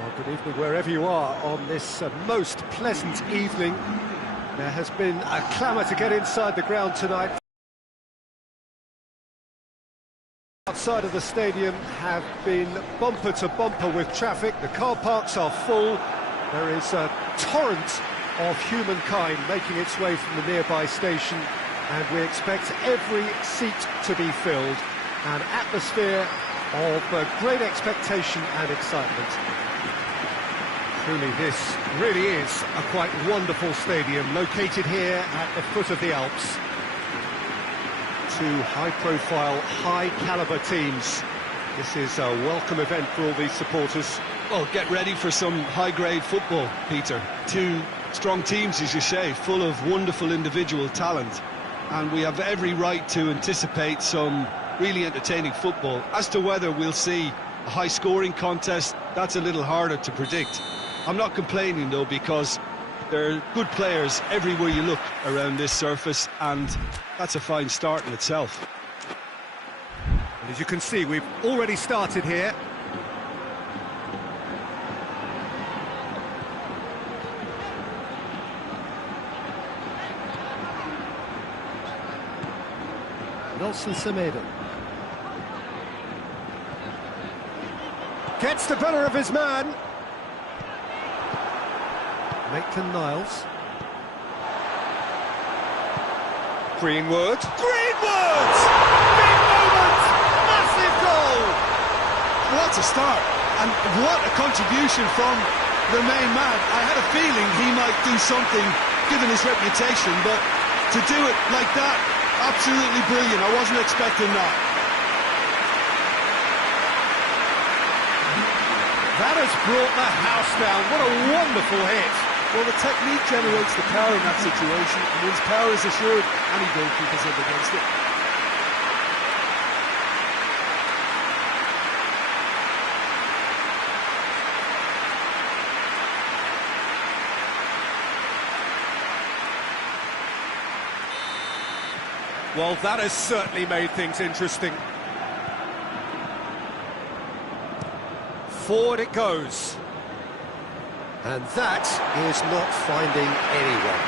Well, good evening wherever you are on this most pleasant evening. There has been a clamour to get inside the ground tonight. Outside of the stadium have been bumper to bumper with traffic. The car parks are full. There is a torrent of humankind making its way from the nearby station, and we expect every seat to be filled. An atmosphere of great expectation and excitement. Truly, this really is a quite wonderful stadium, located here at the foot of the Alps. Two high-profile, high-caliber teams. This is a welcome event for all these supporters. Well, get ready for some high-grade football, Peter. Two strong teams, as you say, full of wonderful individual talent. And we have every right to anticipate some really entertaining football. As to whether we'll see a high-scoring contest, that's a little harder to predict. I'm not complaining, though, because there are good players everywhere you look around this surface, and that's a fine start in itself. And as you can see, we've already started here. Nelson Semedo gets the better of his man. Maitland-Niles. Greenwood. Greenwood! Big moment! Massive goal! What a start, and what a contribution from the main man. I had a feeling he might do something, given his reputation, but to do it like that, absolutely brilliant. I wasn't expecting that. That has brought the house down. What a wonderful hit. Well, the technique generates the power in that situation, and once power is assured, any goalkeeper's up against it. Well, that has certainly made things interesting. Forward it goes. And that is not finding anyone.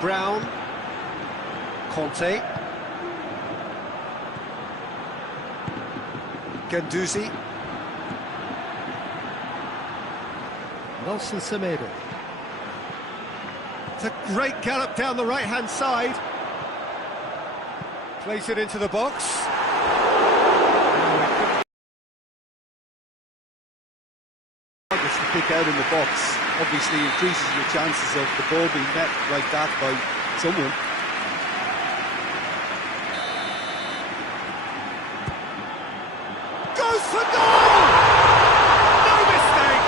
Brown. Conte. Guendouzi. Nelson Semedo. It's a great gallop down the right-hand side. Place it into the box. It's to pick out in the box. Obviously increases your chances of the ball being met like that by someone. Goes for goal! No mistake!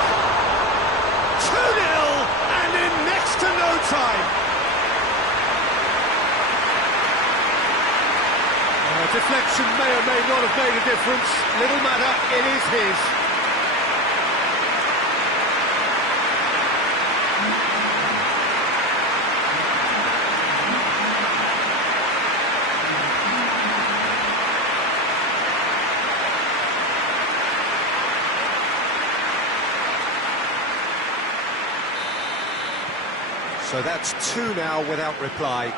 2-0 and in next to no time. Deflection may or may not have made a difference. Little matter, it is his. So that's two now without reply.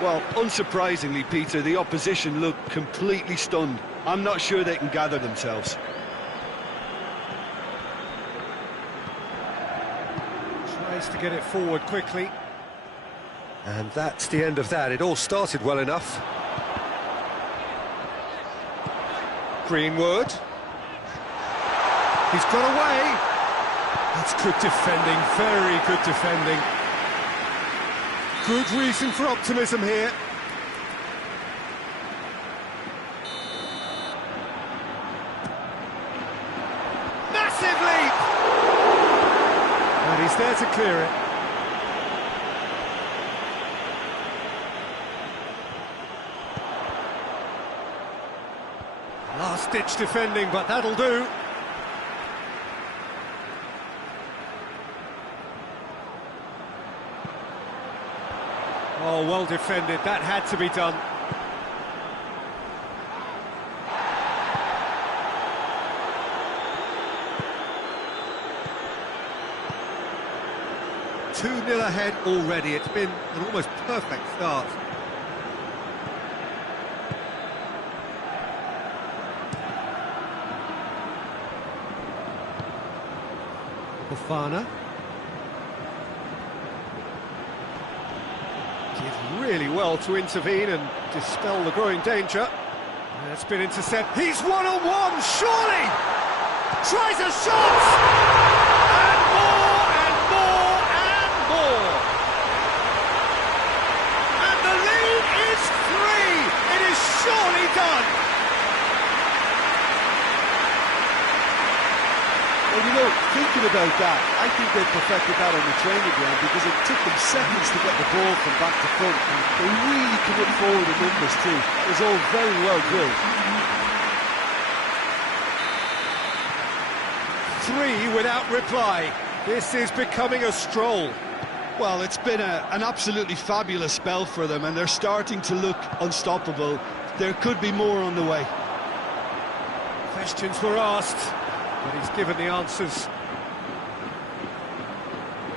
Well, unsurprisingly, Peter, the opposition looked completely stunned. I'm not sure they can gather themselves. Tries to get it forward quickly. And that's the end of that. It all started well enough. Greenwood. He's got away. That's good defending, very good defending. Good reason for optimism here. Massive leap! And he's there to clear it. Last-ditch defending, but that'll do. Oh, well defended, that had to be done. Two 0 ahead already. It's been an almost perfect start. Bafana. Did really well to intervene and dispel the growing danger. It's been intercepted. He's one-on-one, surely! Tries a shot! And more, and more, and more! And the lead is 3! It is surely done! Well, you know, thinking about that, I think they perfected that on the training ground because it took them seconds to get the ball from back to front, and they really commit forward in numbers too. It was all very well drilled. 3 without reply. This is becoming a stroll. Well, it's been an absolutely fabulous spell for them, and they're starting to look unstoppable. There could be more on the way. Questions were asked, but he's given the answers.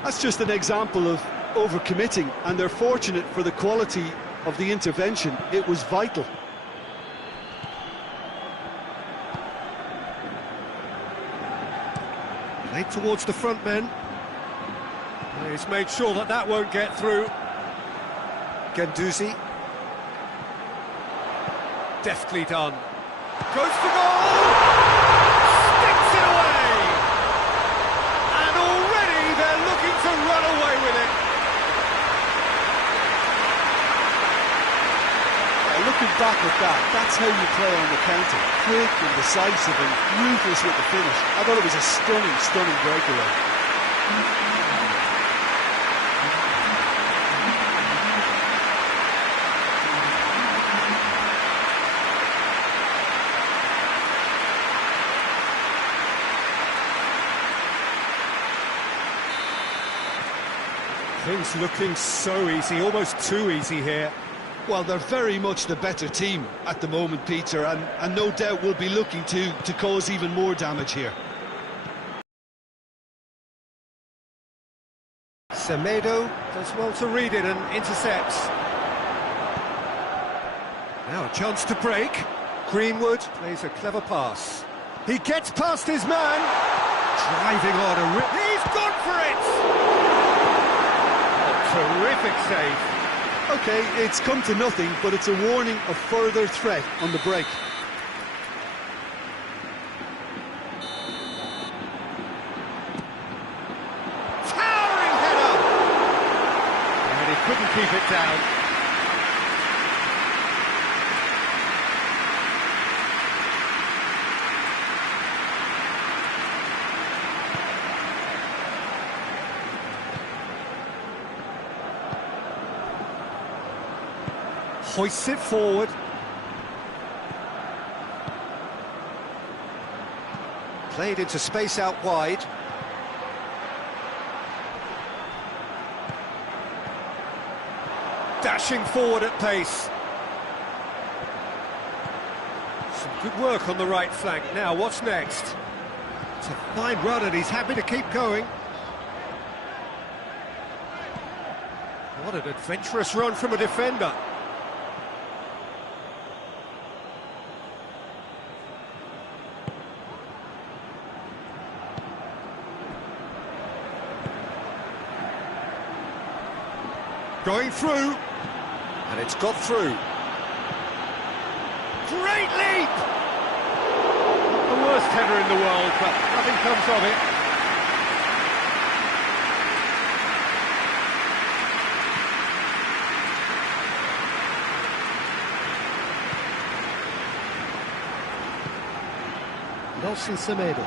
That's just an example of overcommitting, and they're fortunate for the quality of the intervention. It was vital. Played towards the front men. He's made sure that that won't get through. Guendouzi. Deftly done. Goes for goal! Sticks it away! And already they're looking to run away with it. Looking back at that, that's how you play on the counter. Quick and decisive and ruthless with the finish. I thought it was a stunning, stunning breakaway. Things looking so easy, almost too easy here. Well, they're very much the better team at the moment, Peter, and no doubt will be looking to cause even more damage here. Semedo does well to read it and intercepts. Now a chance to break. Greenwood plays a clever pass. He gets past his man. Driving on a rip. He's gone for it! Terrific save. OK, it's come to nothing, but it's a warning of further threat on the break. Towering header! And he couldn't keep it down. Hoists it forward. Played into space out wide. Dashing forward at pace. Some good work on the right flank. Now, what's next? It's a fine run and he's happy to keep going. What an adventurous run from a defender. Going through, and it's got through. Great leap! Not the worst header in the world, but nothing comes of it. Nelson Semedo.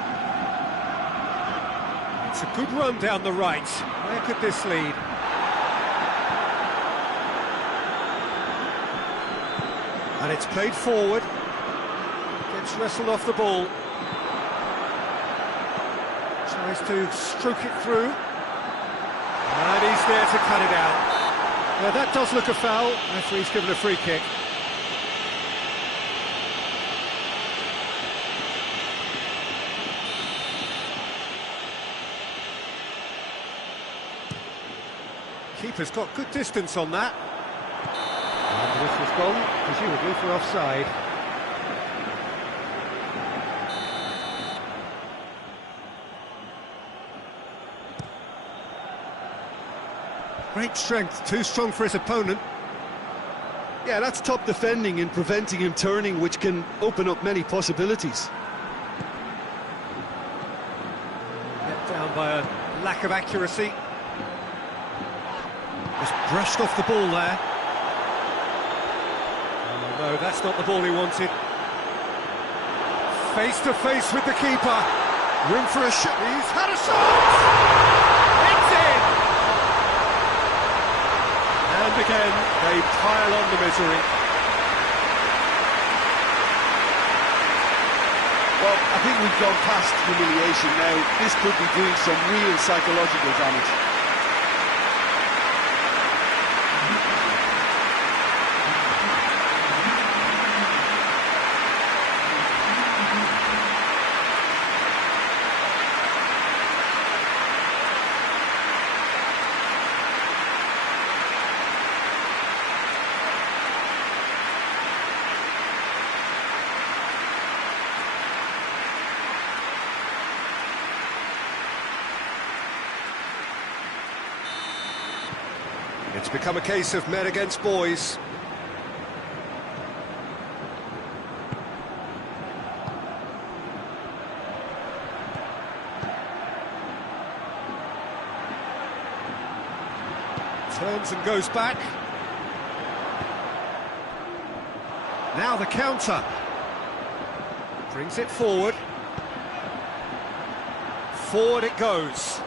It's a good run down the right. Where could this lead? And it's played forward. Gets wrestled off the ball. Tries to stroke it through. And he's there to cut it out. Yeah, that does look a foul. Referee's given a free kick. Keeper's got good distance on that. And the whistle's gone, presumably for offside. Great strength, too strong for his opponent. Yeah, that's top defending and preventing him turning, which can open up many possibilities. Let down by a lack of accuracy. Just brushed off the ball there. Oh, no, that's not the ball he wanted. Face to face with the keeper. Room for a shot. He's had a shot! It's in! And again, they pile on the misery. Well, I think we've gone past humiliation now. This could be doing some real psychological damage. It's become a case of men against boys. Turns and goes back. Now the counter. Brings it forward. Forward it goes.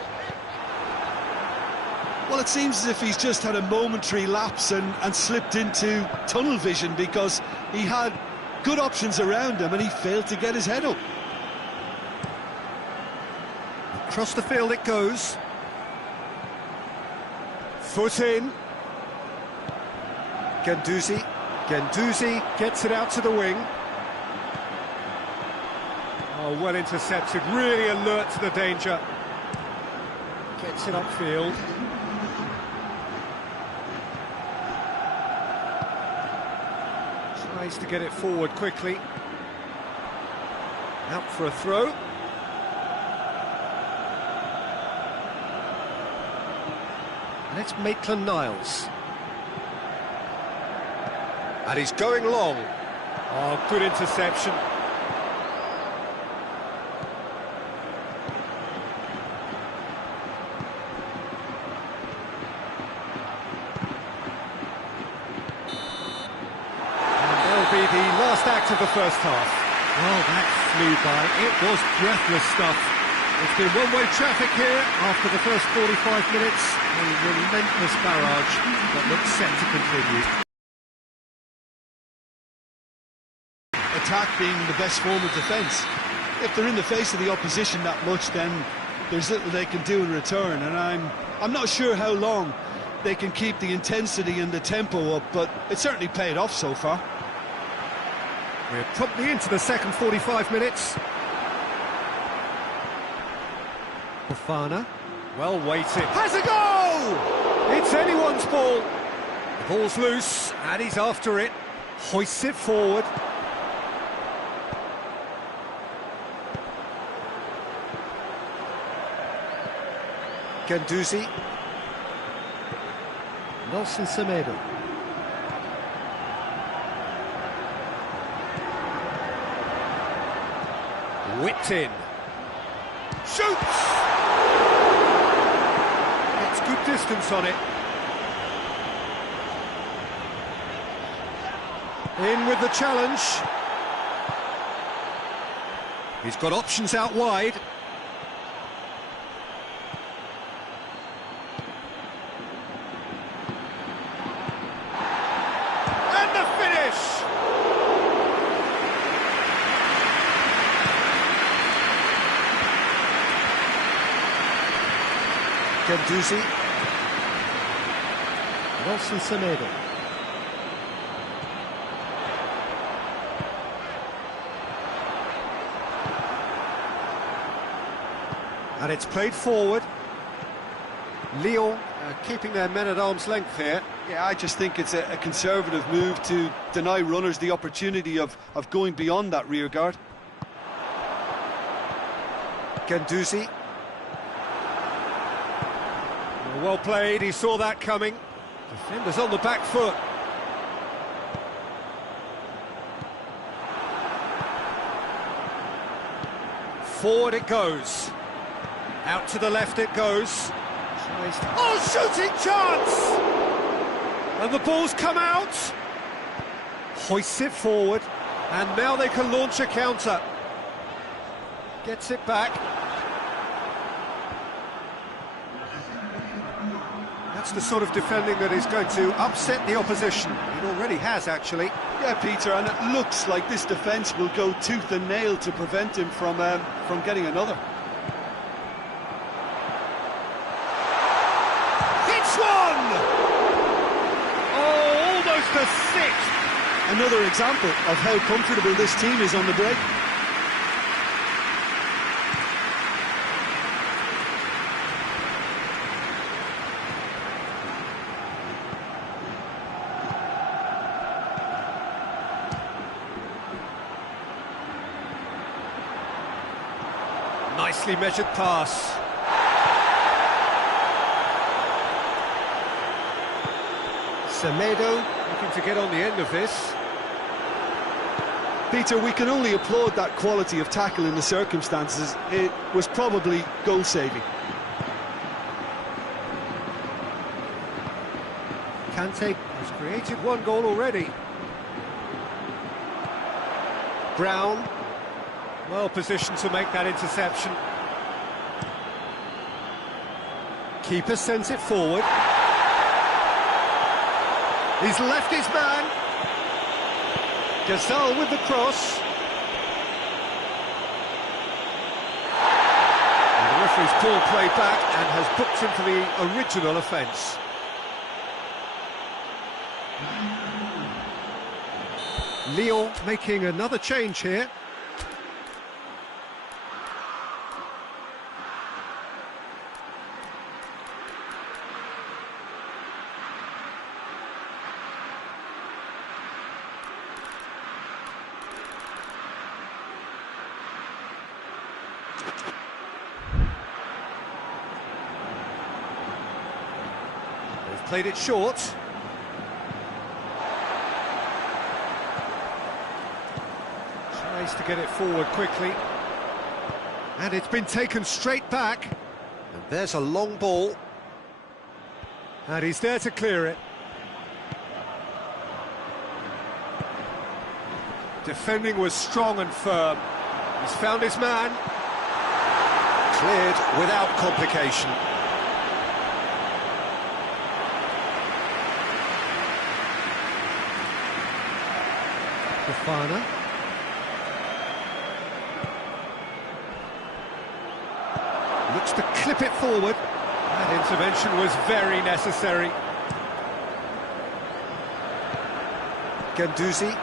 Well, it seems as if he's just had a momentary lapse and slipped into tunnel vision, because he had good options around him and he failed to get his head up. Across the field it goes. Foot in. Guendouzi. Guendouzi gets it out to the wing. Oh, well intercepted, really alert to the danger. Gets it upfield. Tries to get it forward quickly. Out for a throw. And it's Maitland-Niles. And he's going long. Oh, good interception. Be the last act of the first half. Well, that flew by. It was breathless stuff. It's been one-way traffic here after the first 45 minutes. A relentless barrage that looks set to continue. Attack being the best form of defence. If they're in the face of the opposition that much, then there's little they can do in return, and I'm not sure how long they can keep the intensity and the tempo up, but it certainly paid off so far. We're promptly into the second 45 minutes. Fofana, well weighted. Has a go! It's anyone's ball. The ball's loose, and he's after it. Hoists it forward. Guendouzi. Nelson Semedo. Whipped in. Shoots! Gets good distance on it. In with the challenge. He's got options out wide. And the finish! Guendouzi. Nelson Semedo. And it's played forward. Lyon keeping their men at arm's length here. Yeah, I just think it's a conservative move to deny runners the opportunity of going beyond that rear guard. Guendouzi. Well played, he saw that coming. Defenders on the back foot. Forward it goes. Out to the left it goes. Oh, shooting chance! And the ball's come out. Hoists it forward. And now they can launch a counter. Gets it back. That's the sort of defending that is going to upset the opposition. It already has, actually. Yeah, Peter, and it looks like this defence will go tooth and nail to prevent him from getting another. It's one! Oh, almost a sixth! Another example of how comfortable this team is on the break. Nicely measured pass. Semedo looking to get on the end of this. Peter, we can only applaud that quality of tackle in the circumstances. It was probably goal-saving. Kante has created one goal already. Brown, well positioned to make that interception. Keeper sends it forward. He's left his man. Gazal with the cross. And the referee's pulled play back and has booked him for the original offence. Lyon making another change here. They've played it short. Tries to get it forward quickly. And it's been taken straight back. And there's a long ball. And he's there to clear it. Defending was strong and firm. He's found his man. Cleared without complication. Fofana. Looks to clip it forward. That intervention was very necessary. Guendouzi.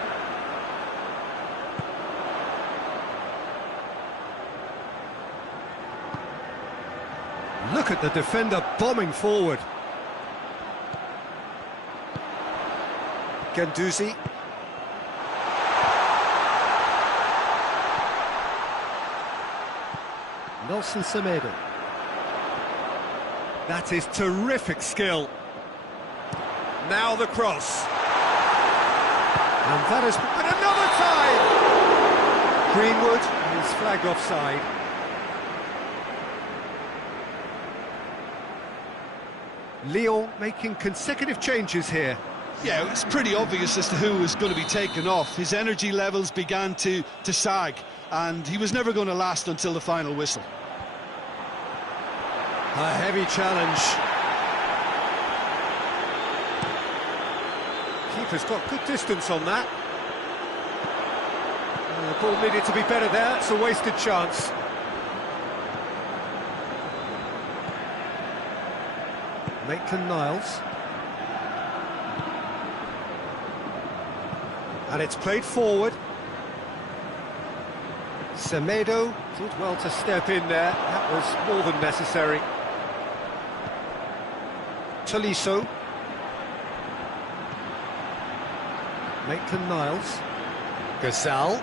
Look at the defender bombing forward. Guendouzi. Nelson Semedo. That is terrific skill. Now the cross. And that is... And another time! Greenwood is flagged offside. Lyon making consecutive changes here. Yeah, it was pretty obvious as to who was going to be taken off. His energy levels began to sag, and he was never going to last until the final whistle. A heavy challenge. Keeper's got good distance on that. The ball needed to be better there. It's a wasted chance. Maitland-Niles. And it's played forward. Semedo did well to step in there. That was more than necessary. Tolisso. Maitland-Niles. Gazal.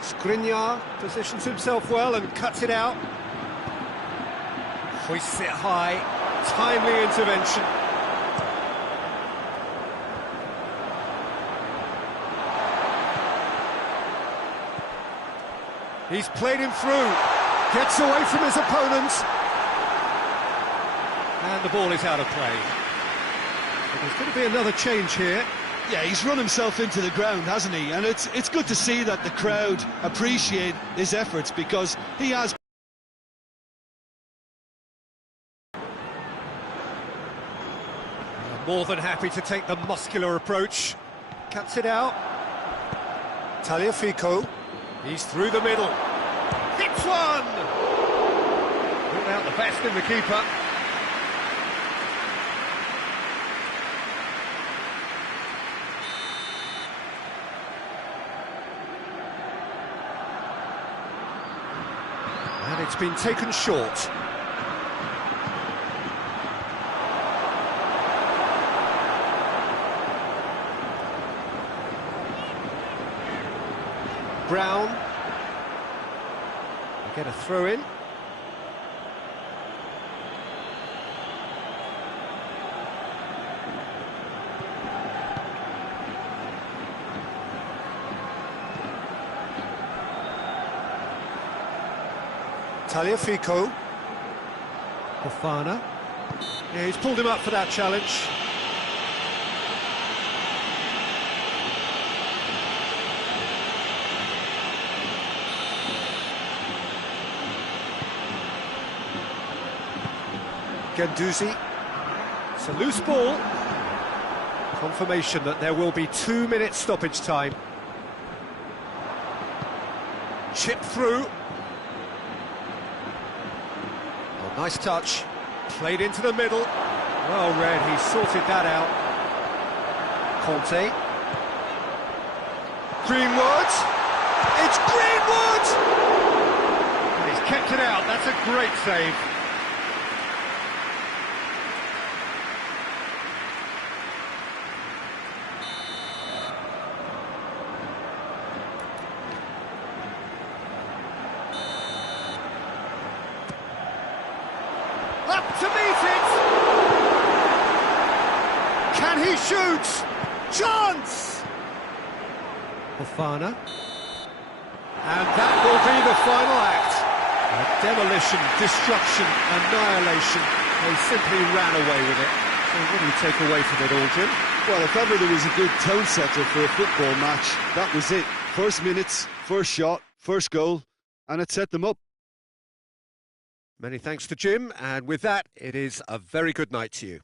Skriniar positions himself well and cuts it out. Hoists it high. Timely intervention. He's played him through. Gets away from his opponents. And the ball is out of play. But there's going to be another change here. Yeah, he's run himself into the ground, hasn't he? And it's good to see that the crowd appreciate his efforts, because he has... More than happy to take the muscular approach. Cuts it out. Tagliafico. He's through the middle. Hits one! Brought out the best in the keeper. And it's been taken short. Brown. They get a throw in. Tagliafico. Fofana. Yeah, he's pulled him up for that challenge. Guendouzi. It's a loose ball. Confirmation that there will be 2 minutes stoppage time. Chip through. Oh, nice touch. Played into the middle. Well read, he sorted that out. Conte. Greenwood. It's Greenwood! And he's kept it out. That's a great save. Up to meet it! Can he shoot? Chance! Fofana. And that will be the final act. Demolition, destruction, annihilation. They simply ran away with it. So what do you take away from it all, Jim? Well, if ever there was a good tone setter for a football match, that was it. First minutes, first shot, first goal, and it set them up. Many thanks to Jim, and with that, it is a very good night to you.